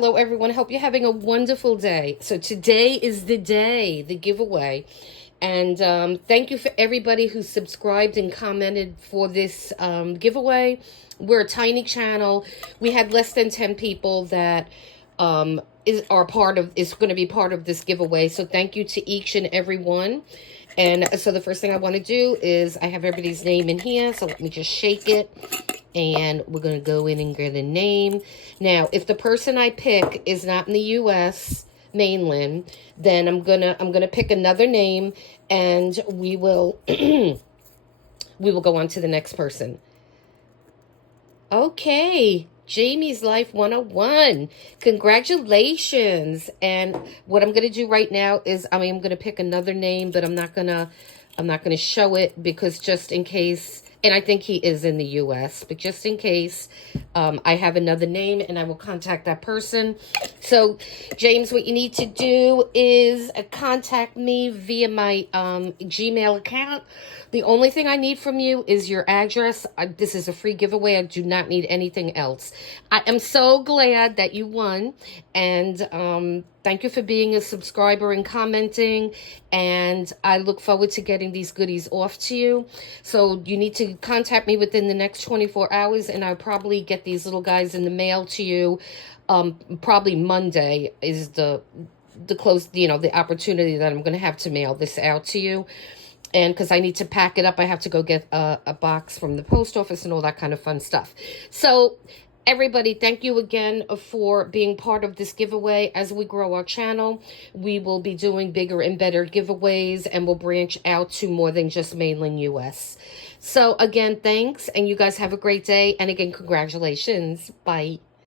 Hello, everyone. Hope you're having a wonderful day. So today is the day, the giveaway. And thank you for everybody who subscribed and commented for this giveaway. We're a tiny channel. We had less than 10 people that is going to be part of this giveaway. So thank you to each and every one. And so the first thing I want to do is I have everybody's name in here. So let me just shake it. And we're going to go in and get a name. Now, if the person I pick is not in the U.S. mainland, then I'm gonna pick another name, and we will we will go on to the next person. Okay, Jamie's Life 101. Congratulations. And what I'm gonna do right now is I'm gonna pick another name, but I'm not gonna show it because just in case. And I think he is in the U.S., but just in case, I have another name and I will contact that person. So, James, what you need to do is contact me via my Gmail account. The only thing I need from you is your address. This is a free giveaway. I do not need anything else. I am so glad that you won. And thank you for being a subscriber and commenting. And I look forward to getting these goodies off to you. So you need to contact me within the next 24 hours. And I'll probably get these little guys in the mail to you. Probably Monday is the the opportunity that I'm going to have to mail this out to you. And because I need to pack it up, I have to go get a box from the post office and all that kind of fun stuff. So everybody, thank you again for being part of this giveaway. As we grow our channel, we will be doing bigger and better giveaways, and we'll branch out to more than just mainland US. So again, thanks, and you guys have a great day. And again, congratulations. Bye.